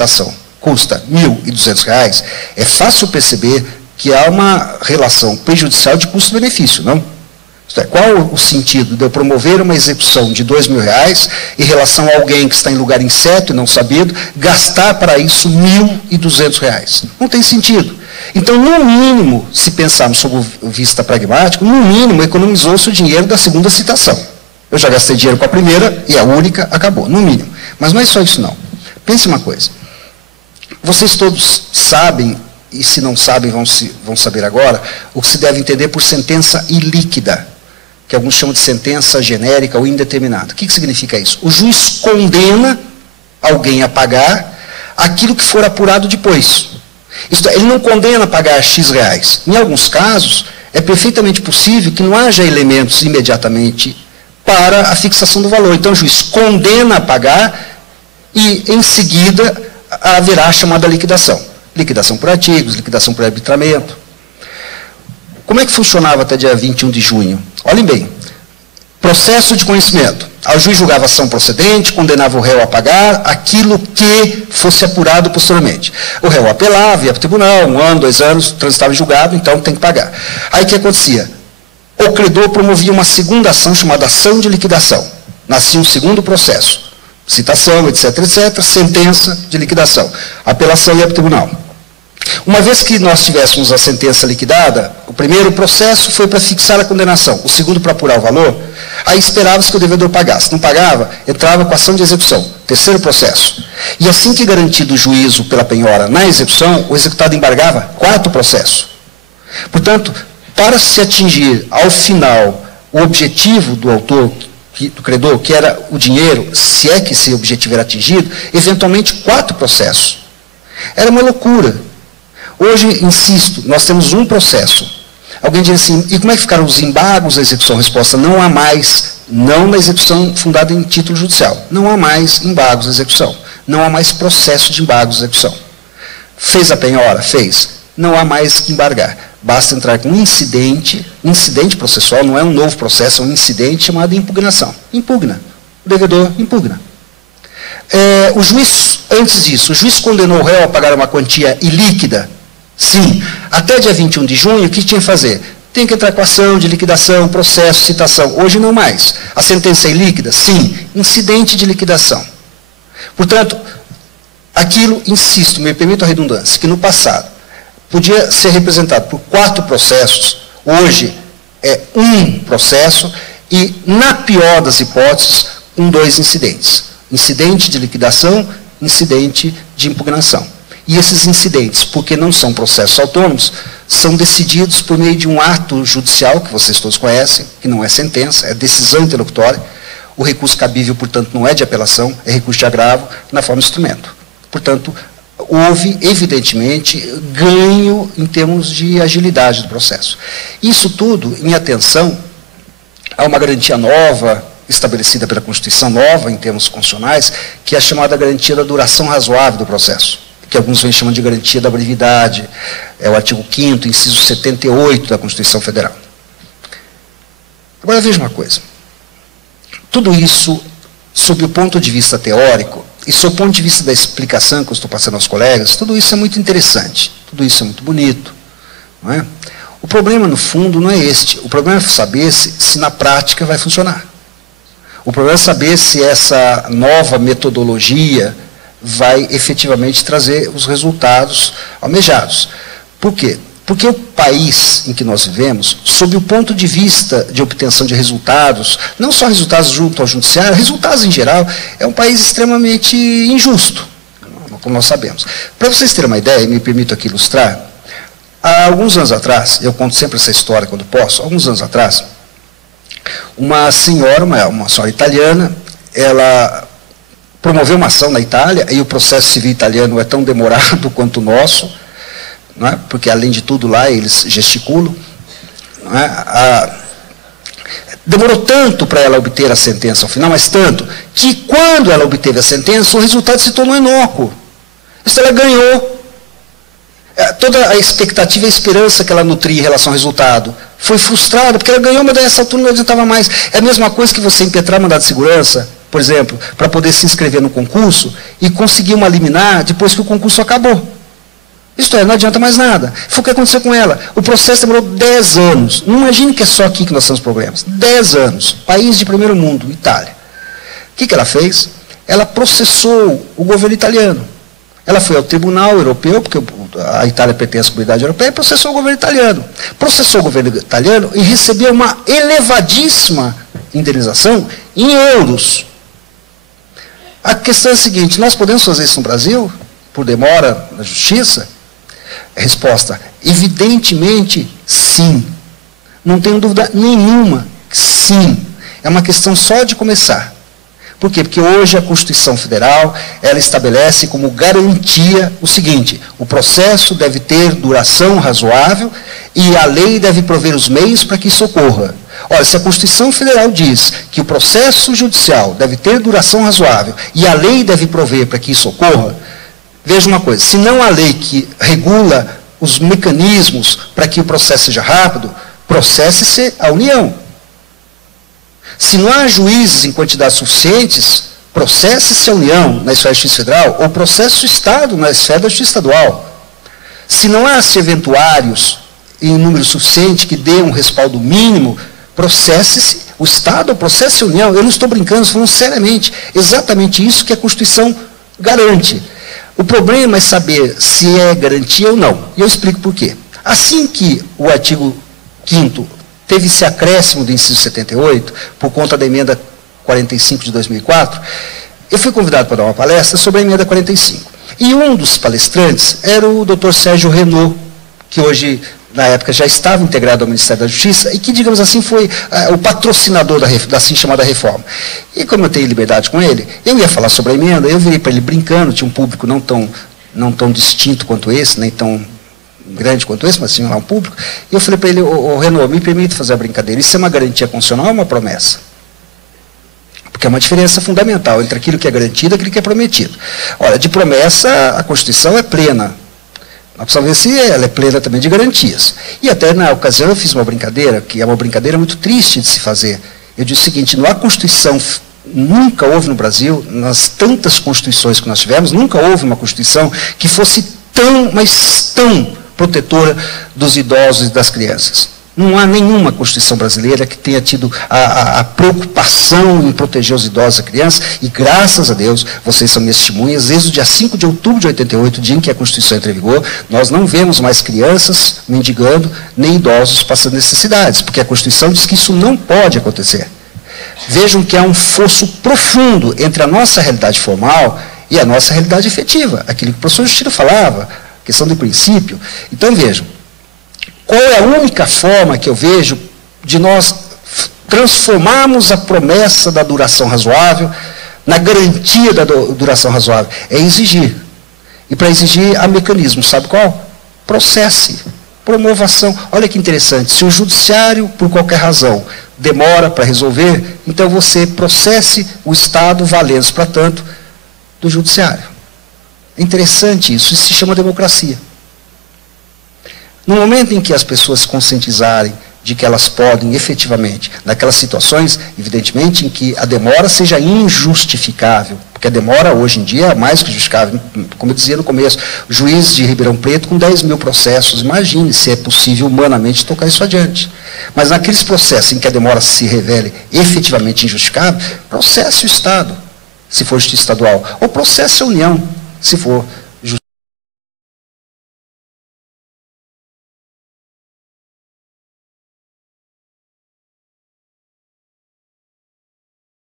licitação custa R$ 1.200, é fácil perceber que há uma relação prejudicial de custo-benefício, não? Isto é, qual o sentido de eu promover uma execução de R$ 2.000 em relação a alguém que está em lugar incerto e não sabido, gastar para isso R$ 1.200? Não tem sentido. Então, no mínimo, se pensarmos sob o vista pragmático, no mínimo economizou-se o dinheiro da segunda citação. Eu já gastei dinheiro com a primeira e a única acabou, no mínimo. Mas não é só isso não. Pense uma coisa. Vocês todos sabem, e se não sabem vão saber agora, o que se deve entender por sentença ilíquida, que alguns chamam de sentença genérica ou indeterminada. O que significa isso? O juiz condena alguém a pagar aquilo que for apurado depois. Isto é, ele não condena a pagar X reais. Em alguns casos, é perfeitamente possível que não haja elementos imediatamente para a fixação do valor. Então, o juiz condena a pagar e, em seguida, haverá a chamada liquidação. Liquidação por artigos, liquidação por arbitramento. Como é que funcionava até dia 21 de junho? Olhem bem. Processo de conhecimento. O juiz julgava a ação procedente, condenava o réu a pagar aquilo que fosse apurado posteriormente. O réu apelava, ia para o tribunal, 1 ano, 2 anos, transitava em julgado, então tem que pagar. Aí o que acontecia? O credor promovia uma segunda ação chamada ação de liquidação. Nascia um segundo processo. Citação, etc, etc, sentença de liquidação. Apelação ia para o tribunal. Uma vez que nós tivéssemos a sentença liquidada, o primeiro processo foi para fixar a condenação, o segundo para apurar o valor, aí esperava-se que o devedor pagasse. Não pagava, entrava com a ação de execução, terceiro processo. E assim que garantido o juízo pela penhora na execução, o executado embargava, quarto processo. Portanto, para se atingir ao final o objetivo do autor, do credor, que era o dinheiro, se é que esse objetivo era atingido, eventualmente 4 processos. Era uma loucura. Hoje, insisto, nós temos um processo. Alguém diz assim, e como é que ficaram os embargos da execução? Resposta, não há mais, não na execução fundada em título judicial. Não há mais embargos da execução. Não há mais processo de embargos da execução. Fez a penhora? Fez. Não há mais que embargar. Basta entrar com um incidente processual, não é um novo processo, é um incidente chamado impugnação. Impugna. O devedor impugna. O juiz, antes disso, o juiz condenou o réu a pagar uma quantia ilíquida. Sim. Até dia 21 de junho, o que tinha que fazer? Tem que entrar com ação de liquidação, processo, citação. Hoje não mais. A sentença é ilíquida? Sim. Incidente de liquidação. Portanto, aquilo, insisto, me permito a redundância, que no passado podia ser representado por 4 processos, hoje é um processo e, na pior das hipóteses, 2 incidentes. Incidente de liquidação, incidente de impugnação. E esses incidentes, porque não são processos autônomos, são decididos por meio de um ato judicial, que vocês todos conhecem, que não é sentença, é decisão interlocutória. O recurso cabível, portanto, não é de apelação, é recurso de agravo na forma de instrumento. Portanto, houve, evidentemente, ganho em termos de agilidade do processo. Isso tudo em atenção a uma garantia nova, estabelecida pela Constituição, nova em termos constitucionais, que é a chamada garantia da duração razoável do processo, que alguns vêm chamando de garantia da brevidade, é o artigo 5º, inciso 78 da Constituição Federal. Agora veja uma coisa. Tudo isso, sob o ponto de vista teórico, e sob o ponto de vista da explicação que eu estou passando aos colegas, tudo isso é muito interessante, tudo isso é muito bonito, não é? O problema, no fundo, não é este. O problema é saber se na prática vai funcionar. O problema é saber se essa nova metodologia vai efetivamente trazer os resultados almejados. Por quê? Porque o país em que nós vivemos, sob o ponto de vista de obtenção de resultados, não só resultados junto ao judiciário, resultados em geral, é um país extremamente injusto, como nós sabemos. Para vocês terem uma ideia, e me permito aqui ilustrar, há alguns anos atrás, eu conto sempre essa história quando posso, alguns anos atrás, uma senhora italiana, ela promoveu uma ação na Itália, e o processo civil italiano é tão demorado quanto o nosso, não é? Porque, além de tudo, lá eles gesticulam. Não é? Demorou tanto para ela obter a sentença ao final, mas tanto, que quando ela obteve a sentença, o resultado se tornou inócuo. Isso ela ganhou. Toda a expectativa e a esperança que ela nutria em relação ao resultado foi frustrada, porque ela ganhou, mas dessa altura não adiantava mais. É a mesma coisa que você impetrar mandado de segurança por exemplo, para poder se inscrever no concurso e conseguir uma liminar depois que o concurso acabou. Isto é, não adianta mais nada. Foi o que aconteceu com ela. O processo demorou 10 anos. Não imagine que é só aqui que nós temos problemas. 10 anos. País de primeiro mundo, Itália. O que ela fez? Ela processou o governo italiano. Ela foi ao Tribunal Europeu, porque a Itália pertence à Comunidade Europeia, e processou o governo italiano. Processou o governo italiano e recebeu uma elevadíssima indenização em euros. A questão é a seguinte: nós podemos fazer isso no Brasil, por demora na justiça? Resposta: evidentemente sim. Não tenho dúvida nenhuma que sim. É uma questão só de começar. Por quê? Porque hoje a Constituição Federal, ela estabelece como garantia o seguinte: o processo deve ter duração razoável e a lei deve prover os meios para que isso ocorra. Olha, se a Constituição Federal diz que o processo judicial deve ter duração razoável e a lei deve prover para que isso ocorra, veja uma coisa: se não há lei que regula os mecanismos para que o processo seja rápido, processe-se a União. Se não há juízes em quantidades suficientes, processe-se a União na esfera da Justiça Federal ou processe o Estado na esfera da Justiça Estadual. Se não há serventuários em número suficiente que dê um respaldo mínimo, processe-se o Estado ou processe a União. Eu não estou brincando, estou falando seriamente. Exatamente isso que a Constituição garante. O problema é saber se é garantia ou não. E eu explico por quê. Assim que o artigo 5º teve esse acréscimo do inciso 78, por conta da emenda 45 de 2004, eu fui convidado para dar uma palestra sobre a emenda 45. E um dos palestrantes era o Dr. Sérgio Renaud, que hoje, na época, já estava integrado ao Ministério da Justiça e que, digamos assim, foi o patrocinador da assim chamada reforma. E como eu tenho liberdade com ele, eu ia falar sobre a emenda, eu virei para ele brincando, tinha um público não tão distinto quanto esse, nem tão grande quanto esse, mas sim lá um público, e eu falei para ele: ô Renaud, me permite fazer a brincadeira, isso é uma garantia constitucional ou uma promessa? Porque é uma diferença fundamental entre aquilo que é garantido e aquilo que é prometido. Olha, de promessa, a Constituição é plena. Nós precisamos ver se ela é plena também de garantias. E até na ocasião eu fiz uma brincadeira, que é uma brincadeira muito triste de se fazer. Eu disse o seguinte: não há Constituição, nunca houve no Brasil, nas tantas Constituições que nós tivemos, nunca houve uma Constituição que fosse tão, mas tão protetora dos idosos e das crianças. Não há nenhuma Constituição brasileira que tenha tido a preocupação em proteger os idosos e crianças, e graças a Deus, vocês são minhas testemunhas, desde o dia 5 de outubro de 88, dia em que a Constituição entra em vigor, nós não vemos mais crianças mendigando, nem idosos passando necessidades, porque a Constituição diz que isso não pode acontecer. Vejam que há um fosso profundo entre a nossa realidade formal e a nossa realidade efetiva, aquilo que o professor Justino falava, questão de princípio. Então vejam, qual é a única forma que eu vejo de nós transformarmos a promessa da duração razoável na garantia da duração razoável? É exigir. E para exigir há mecanismo, sabe qual? Processe, promovação. Olha que interessante, se o judiciário, por qualquer razão, demora para resolver, então você processe o Estado valendo-se, para tanto, do judiciário. É interessante isso se chama democracia. No momento em que as pessoas se conscientizarem de que elas podem, efetivamente, naquelas situações, evidentemente, em que a demora seja injustificável, porque a demora, hoje em dia, é mais que justificável. Como eu dizia no começo, o juiz de Ribeirão Preto, com 10 mil processos, imagine se é possível humanamente tocar isso adiante. Mas naqueles processos em que a demora se revele efetivamente injustificável, processe o Estado, se for justiça estadual, ou processe a União, se for